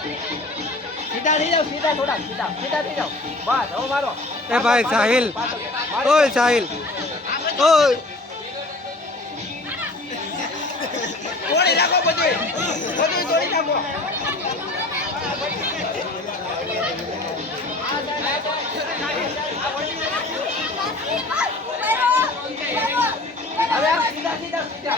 सीधा नहीं जाओ, सीधा थोड़ा सीधा सीधा नहीं जाओ बस हो मारो ए भाई साहिल ओए साहिल ओए तोड़ी नाखो બધું બધું તોડી નાખો હવે સીધા સીધા સીધા